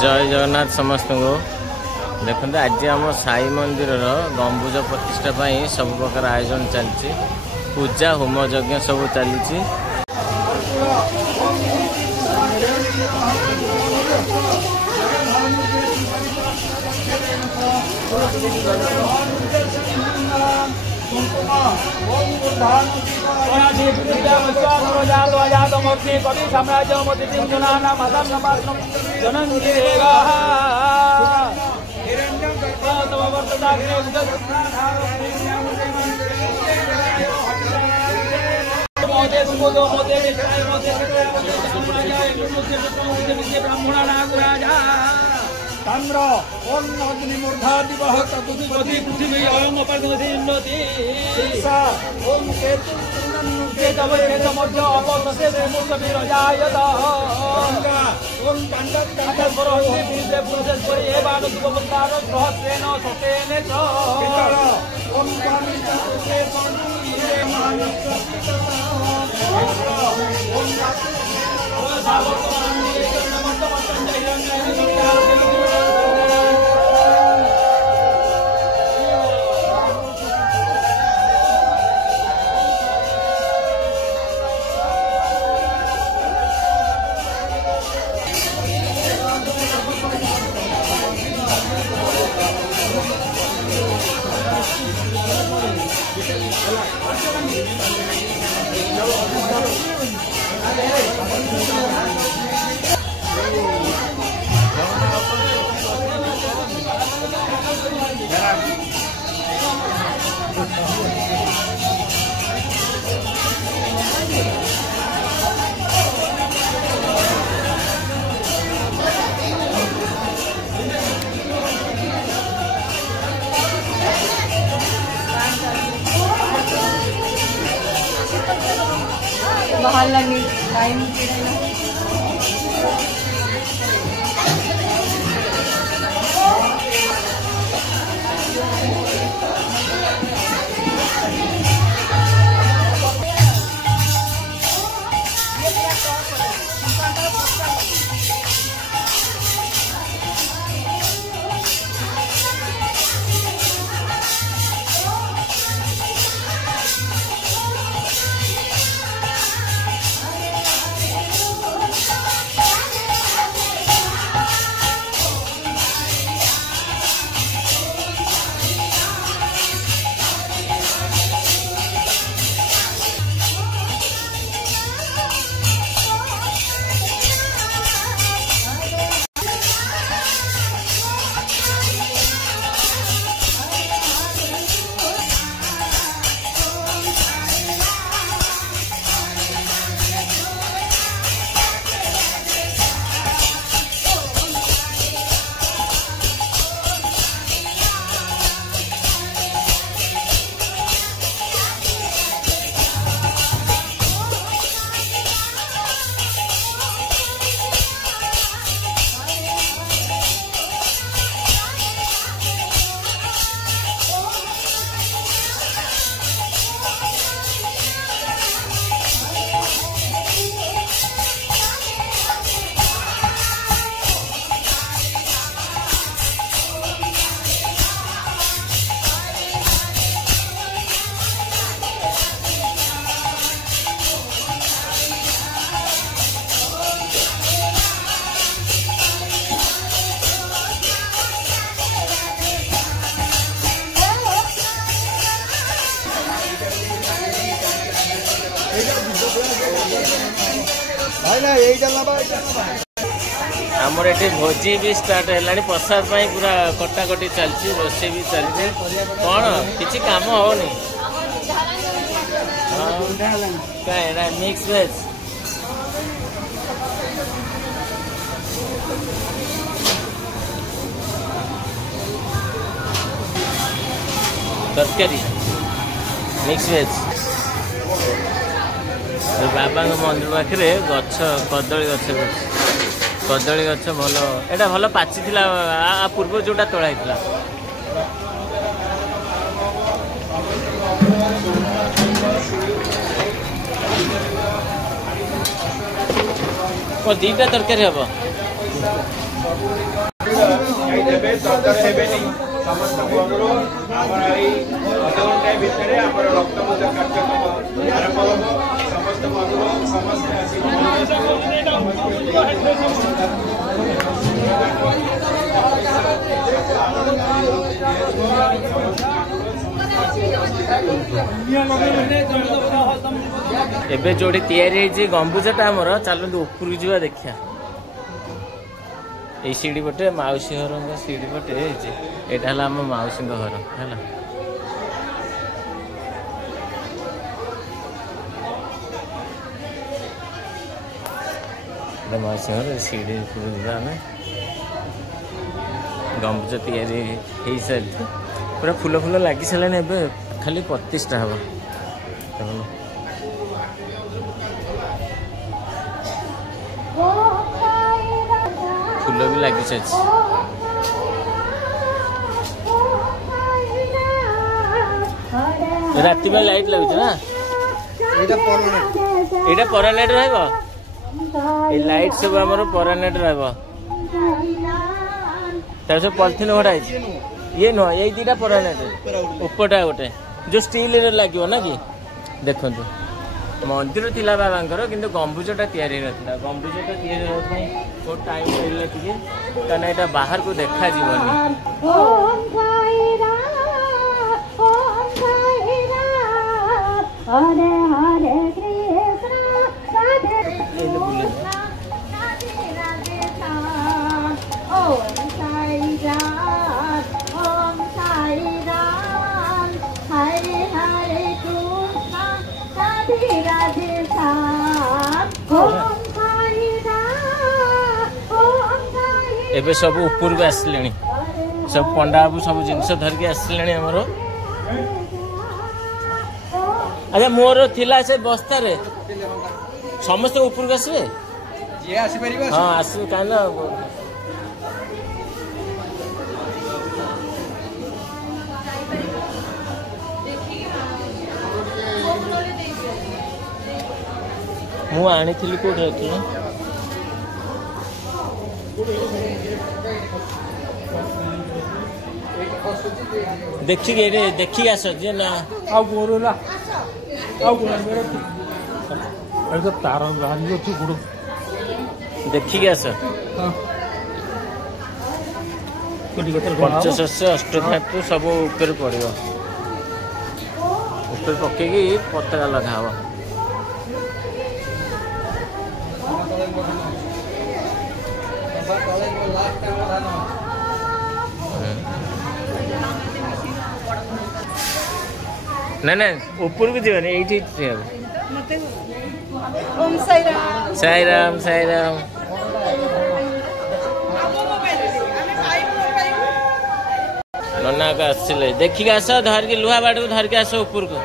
जय जगन्नाथ समस्त को देखते आज आम साई मंदिर गंबुज प्रतिष्ठा सब प्रकार आयोजन चलती पूजा होम यज्ञ सब चली। चंद्र ओम अग्निमूर्धा दिवह तदुपति पृथ्वी अयम अपर्गति ओम केतु मध्य अपदशे मूर्त विरजायत ओम पंडित पुरुषेश्वरी एवं शुभकार सहस्रेण सतेन च ओम bahala time आमर ये भोजी भी स्टार्ट है प्रसाद पूरा कटाकटी चलती रोसे भी चलती कौन किसी काम होनी मिक्स वेज तरकारी मिक्स वेज बाबा मंदिर पाखे गछ कदली गछ भल एटा भल पाची पूर्व जोटा तोड़ा दीटा तरकारी हम समस्त अनुरोध अधघंटे भितर रक्तमोच कार्यक्रम आरंभ हम समस्त अनुरोध समस्त एबे जोड़ी तैयारी गंबुजाटा आमर चलते ऊपर जा देखा ये सीढ़ी पटे मौसी घर सीढ़ी पटे यहाँ है आम मौसी घर है मौसी घर सीढ़ी जा गंबुजा तैयारी हो सारी पूरा फूल फूल लगी सारे खाली 25टा हम फूल भी लगी सारी राति में लाइट लगुच ना यहाँ परमानेंट रही लाइट सब आम परमानेंट रही सब पॉलिथिन घोड़ा ये नुह ये दीटा परमानेंट उपरटा गोटे जो स्टील लगे ना कि देखु मंदिर थिला बाबांकर किंतु गंबुजाटा तैयारी नथिला गंबुजाटा तैयारी बहुत टाइम लगला टिके काना एटा बाहर को देखा जीवनी ओम साईरा हरे हरे कृष्ण राधे राधे ओम साईरा हरे हरे कृष्ण राधे राधे एबे सब ऊपर को आसले सब पंडा बाबू सब जिनस धरिक आसले आमर अच्छा मोर थिला से बस्ता रे समस्त ऊपर को आसबे हाँ आसबे कहीं मु आनी थी कौट देखिक आस जे ना तार गुड़ देखिक आस पंचशस्य अष्टधातु सब ऊपर पड़ो ऊपर पकईकि पताका लगा ना ना ऊपर को जीवन ये ओम साईराम साईराम साईराम नना का आसले देखिक आस धरिक लुहा बाट को धरिक आस ऊपर को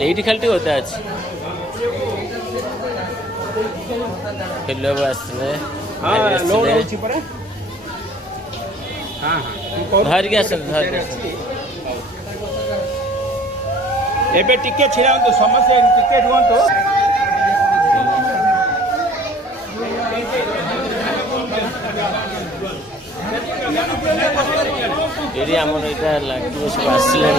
यही खाली होता अच्छे आसले धरिक आस एबे टिके छिड़ा समस्या टिके रुहतु ये आमर यहाँ लगे सब आसले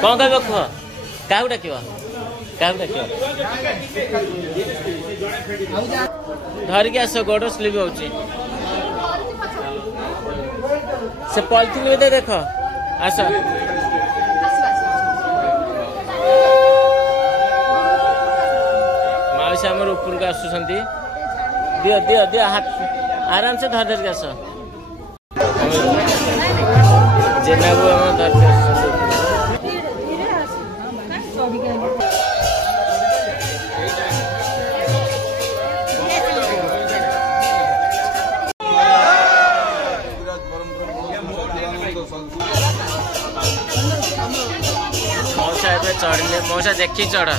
कौन कह क्या डाक धरिक आस गोड़ स्लीप हो पॉलिथिन भी देख आस मौसी आमर ऊपर को आसुंच दियो दियो दियो हाथ आराम से धर धरिक आस जेना को धरिक आस चढ़ले मौसा देखी चढ़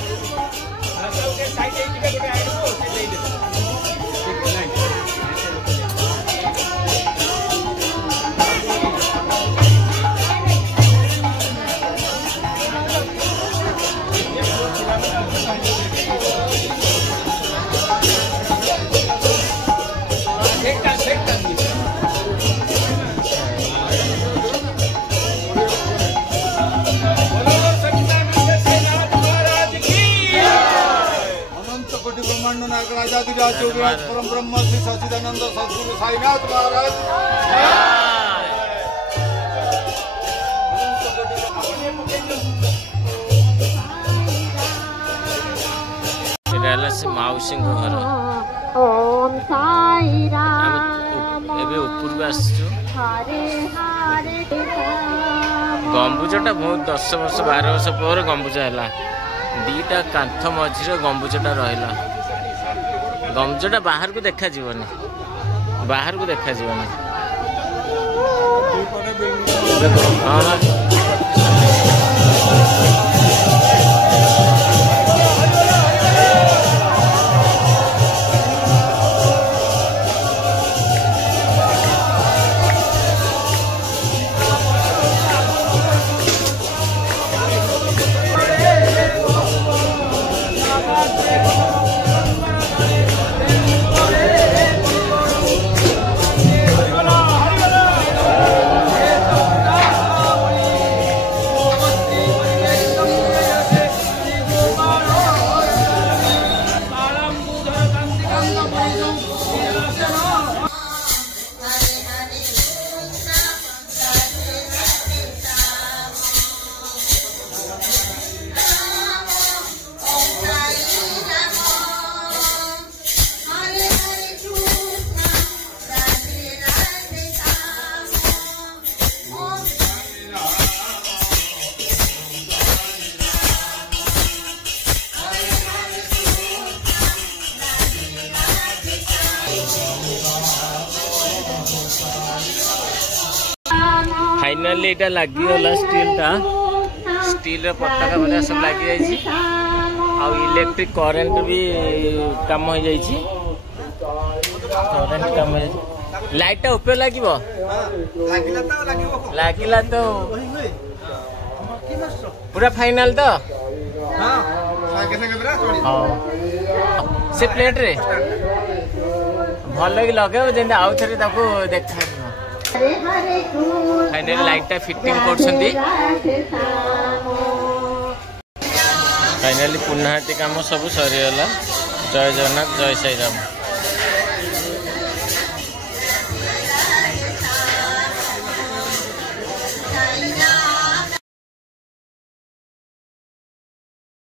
राजाधिराज योगीराज परम ब्रह्म श्री सच्चिदानंद सद्गुरु साईनाथ महाराज। से माउसी घर एबे ऊपर आसचु गंबुजटा बहुत 10 वर्ष 12 वर्ष पर गंबुज है दीटा कांथ मझीरे गंबुजटा रहा गंबुजटा बाहर को देखा जीवनी बाहर को देखा जीवनी फाइनली एटा लगी होला स्टील पताका भलिया सब लगी जाइछि आ इलेक्ट्रिक करंट भी काम हो जाइछि करंट काम हो लाइट ऊपर लागिबो लागिला तो पूरा फाइनल तो हां से प्लेट रे भल लगी लगे जेंदा आउ थरे ताको देखा फाइनल लाइटा फिटिंग करछंती फाइनली पुनः काम सब सरीगला। जय जगन्नाथ जय साईराम।